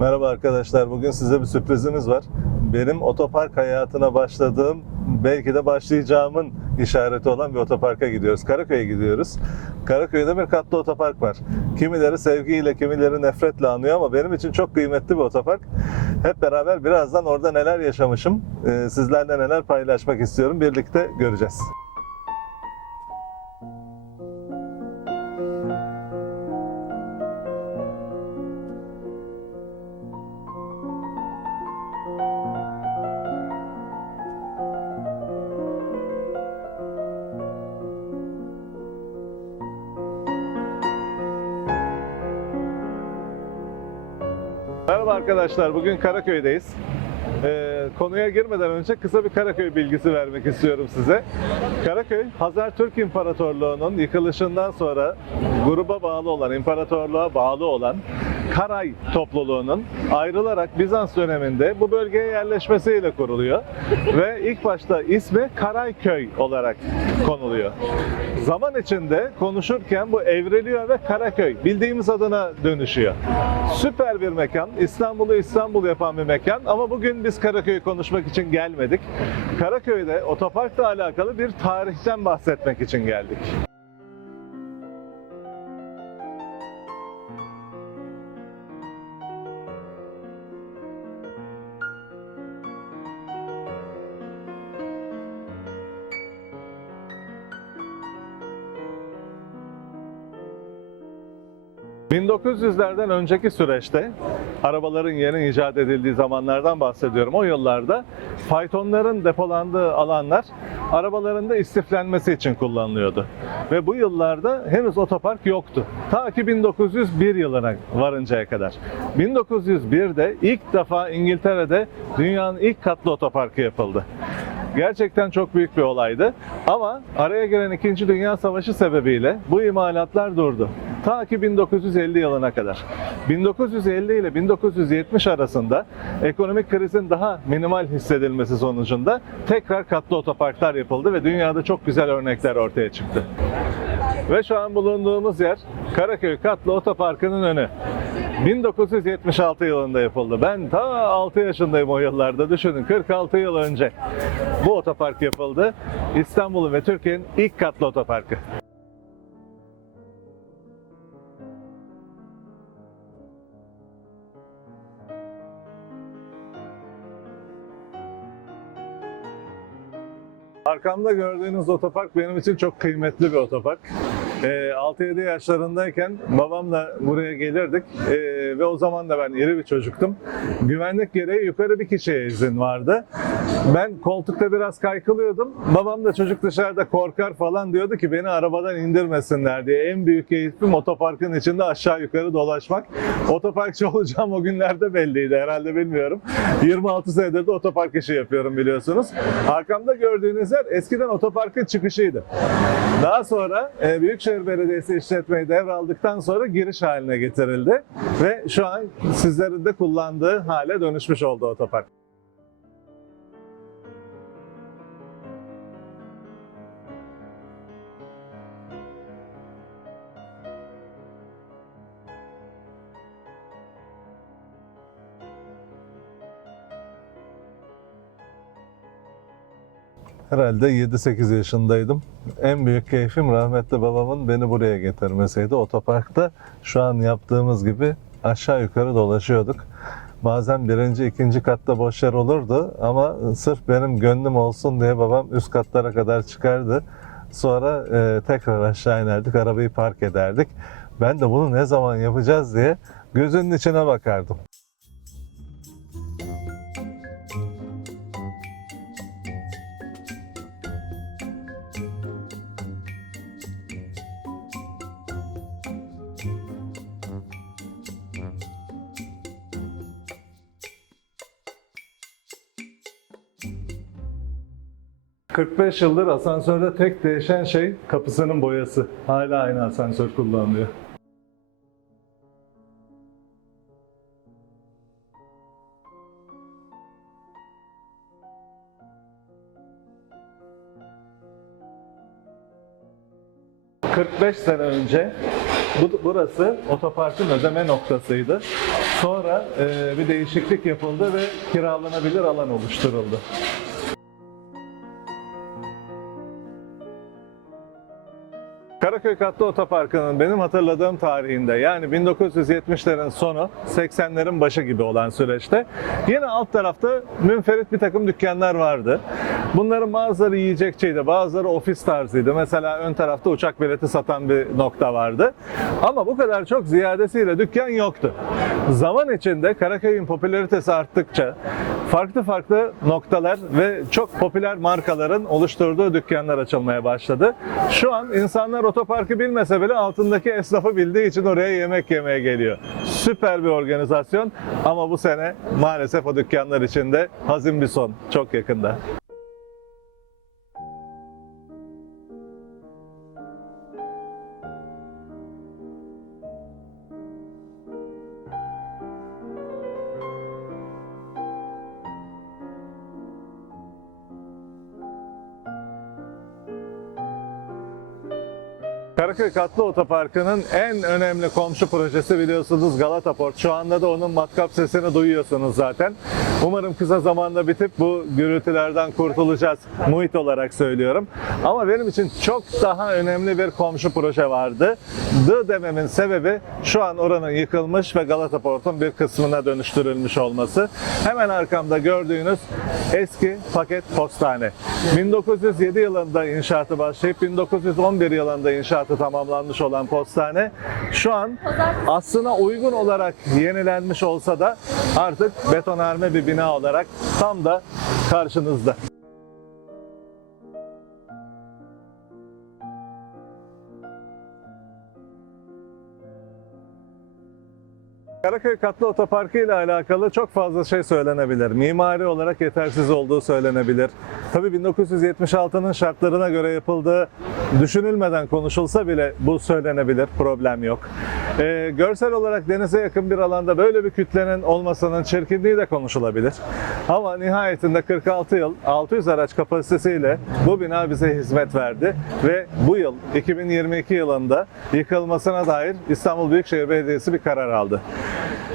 Merhaba arkadaşlar. Bugün size bir sürprizimiz var. Benim otopark hayatına başladığım, belki de başlayacağımın işareti olan bir otoparka gidiyoruz. Karaköy'e gidiyoruz. Karaköy'de bir katlı otopark var. Kimileri sevgiyle, kimileri nefretle anıyor ama benim için çok kıymetli bir otopark. Hep beraber birazdan orada neler yaşamışım, e, sizlerle neler paylaşmak istiyorum. Birlikte göreceğiz. Merhaba arkadaşlar, bugün Karaköy'deyiz. Ee, konuya girmeden önce kısa bir Karaköy bilgisi vermek istiyorum size. Karaköy, Hazar Türk İmparatorluğu'nun yıkılışından sonra gruba bağlı olan, imparatorluğa bağlı olan Karay topluluğunun ayrılarak Bizans döneminde bu bölgeye yerleşmesiyle kuruluyor. Ve ilk başta ismi Karayköy olarak konuluyor. Zaman içinde konuşurken bu evriliyor ve Karaköy bildiğimiz adına dönüşüyor. Süper bir mekan. İstanbul'u İstanbul yapan bir mekan ama bugün biz Karaköy'ü konuşmak için gelmedik. Karaköy'de otoparkla alakalı bir tarihten bahsetmek için geldik. ...1900'lerden önceki süreçte... ...arabaların yeni icat edildiği zamanlardan bahsediyorum. O yıllarda... ...faytonların depolandığı alanlar... ...arabaların da istiflenmesi için kullanılıyordu. Ve bu yıllarda henüz otopark yoktu. Ta ki 1901 yılına varıncaya kadar. 1901'de ilk defa İngiltere'de... ...dünyanın ilk katlı otoparkı yapıldı. Gerçekten çok büyük bir olaydı. Ama araya giren 2. Dünya Savaşı sebebiyle bu imalatlar durdu. Ta ki 1950 yılına kadar. 1950 ile 1970 arasında ekonomik krizin daha minimal hissedilmesi sonucunda tekrar katlı otoparklar yapıldı ve dünyada çok güzel örnekler ortaya çıktı. Ve şu an bulunduğumuz yer Karaköy Katlı Otoparkı'nın önü. 1976 yılında yapıldı. Ben ta 6 yaşındayım o yıllarda. Düşünün 46 yıl önce bu otopark yapıldı. İstanbul'un ve Türkiye'nin ilk katlı otoparkı. Arkamda gördüğünüz otopark benim için çok kıymetli bir otopark. Ee, 6-7 yaşlarındayken babamla buraya gelirdik Ee, ve o zaman da ben iri bir çocuktum. Güvenlik gereği yukarı bir kişiye izin vardı. Ben koltukta biraz kaykılıyordum. Babam da çocuk dışarıda korkar falan diyordu ki beni arabadan indirmesinler diye. En büyük keyfim otoparkın içinde aşağı yukarı dolaşmak. Otoparkçı olacağım o günlerde belliydi herhalde bilmiyorum. 26 senedir de otopark işi yapıyorum biliyorsunuz. Arkamda gördüğünüz yer eskiden otoparkın çıkışıydı. Daha sonra e, Büyükşehir Belediyesi işletmeyi devraldıktan sonra giriş haline getirildi ve şu an sizlerin de kullandığı hale dönüşmüş oldu otopark. Herhalde 7-8 yaşındaydım. En büyük keyfim rahmetli babamın beni buraya getirmesiydi. Otoparkta şu an yaptığımız gibi aşağı yukarı dolaşıyorduk. Bazen birinci, ikinci katta boş yer olurdu ama sırf benim gönlüm olsun diye babam üst katlara kadar çıkardı. Sonra e, tekrar aşağı inerdik, arabayı park ederdik. Ben de bunu ne zaman yapacağız diye gözünün içine bakardım. ...45 yıldır asansörde tek değişen şey kapısının boyası. Hala aynı asansör kullanılıyor. ...45 sene önce bu, burası otoparkın ödeme noktasıydı. Sonra e, bir değişiklik yapıldı ve kiralanabilir alan oluşturuldu. Karaköy Katlı Otoparkı'nın benim hatırladığım tarihinde yani 1970'lerin sonu 80'lerin başı gibi olan süreçte yine alt tarafta münferit bir takım dükkanlar vardı. Bunların bazıları yiyecekçiydi, bazıları ofis tarzıydı. Mesela ön tarafta uçak bileti satan bir nokta vardı. Ama bu kadar çok ziyadesiyle dükkan yoktu. Zaman içinde Karaköy'ün popülaritesi arttıkça farklı farklı noktalar ve çok popüler markaların oluşturduğu dükkanlar açılmaya başladı. Şu an insanlar otoparkı bilmese bile altındaki esnafı bildiği için oraya yemek yemeye geliyor. Süper bir organizasyon ama bu sene maalesef o dükkanlar içinde hazin bir son çok yakında. Karaköy Katlı Otoparkı'nın en önemli komşu projesi biliyorsunuz Galata Port. Şu anda da onun matkap sesini duyuyorsunuz zaten. Umarım kısa zamanda bitip bu gürültülerden kurtulacağız. Muhit olarak söylüyorum. Ama benim için çok daha önemli bir komşu proje vardı. D dememin sebebi şu an oranın yıkılmış ve Galata Port'un bir kısmına dönüştürülmüş olması. Hemen arkamda gördüğünüz eski paket postane. 1907 yılında inşaatı başlayıp 1911 yılında inşaatı tamamlanmış olan postane şu an aslına uygun olarak yenilenmiş olsa da artık betonarme bir bina olarak tam da karşınızda. Karaköy Katlı Otoparkı ile alakalı çok fazla şey söylenebilir. Mimari olarak yetersiz olduğu söylenebilir. Tabii 1976'nın şartlarına göre yapıldığı düşünülmeden konuşulsa bile bu söylenebilir. Problem yok. Ee, görsel olarak denize yakın bir alanda böyle bir kütlenin olmasının çirkinliği de konuşulabilir. Ama nihayetinde 46 yıl 600 araç kapasitesiyle bu bina bize hizmet verdi ve bu yıl 2022 yılında yıkılmasına dair İstanbul Büyükşehir Belediyesi bir karar aldı.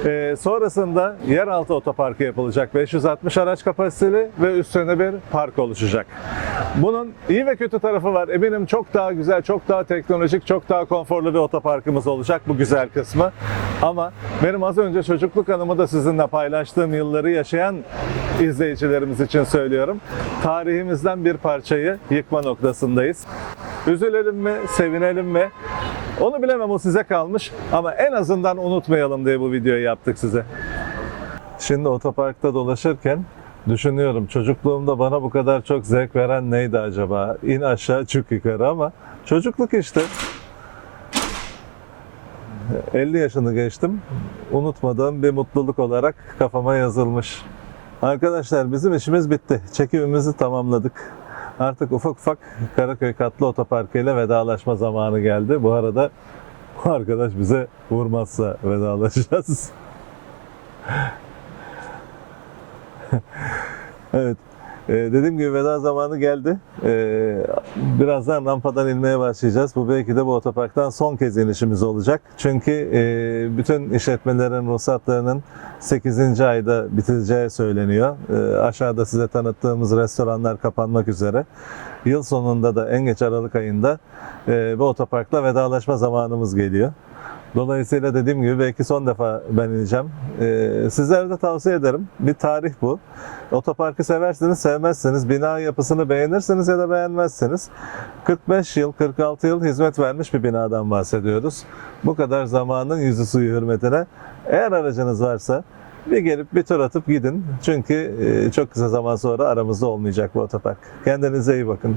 Ee, sonrasında yeraltı otoparkı yapılacak. 560 araç kapasiteli ve üstüne bir park oluşacak. Bunun iyi ve kötü tarafı var. Eminim çok daha güzel, çok daha teknolojik, çok daha konforlu bir otoparkımız olacak bu güzel kısmı. Ama benim az önce çocukluk anımı da sizinle paylaştığım yılları yaşayan izleyicilerimiz için söylüyorum. Tarihimizden bir parçayı yıkma noktasındayız. Üzülelim mi, sevinelim mi? Onu bilemem o size kalmış ama en azından unutmayalım diye bu videoyu yaptık size. Şimdi otoparkta dolaşırken düşünüyorum çocukluğumda bana bu kadar çok zevk veren neydi acaba? İn aşağı çık yukarı ama çocukluk işte. 50 yaşını geçtim. Unutmadığım bir mutluluk olarak kafama yazılmış. Arkadaşlar bizim işimiz bitti. Çekimimizi tamamladık. Artık ufak ufak Karaköy Katlı Otoparkı ile vedalaşma zamanı geldi. Bu arada bu arkadaş bize vurmazsa vedalaşacağız. evet. Ee, dediğim gibi veda zamanı geldi. Ee, birazdan rampadan inmeye başlayacağız. Bu belki de bu otoparktan son kez inişimiz olacak. Çünkü e, bütün işletmelerin ruhsatlarının 8. ayda biteceği söyleniyor. Ee, aşağıda size tanıttığımız restoranlar kapanmak üzere. Yıl sonunda da en geç Aralık ayında e, bu otoparkla vedalaşma zamanımız geliyor. Dolayısıyla dediğim gibi belki son defa ben ineceğim. Ee, sizlere de tavsiye ederim. Bir tarih bu. Otoparkı seversiniz, sevmezseniz, bina yapısını beğenirsiniz ya da beğenmezseniz 45 yıl, 46 yıl hizmet vermiş bir binadan bahsediyoruz. Bu kadar zamanın yüzü suyu hürmetine eğer aracınız varsa bir gelip bir tur atıp gidin. Çünkü e, çok kısa zaman sonra aramızda olmayacak bu otopark. Kendinize iyi bakın.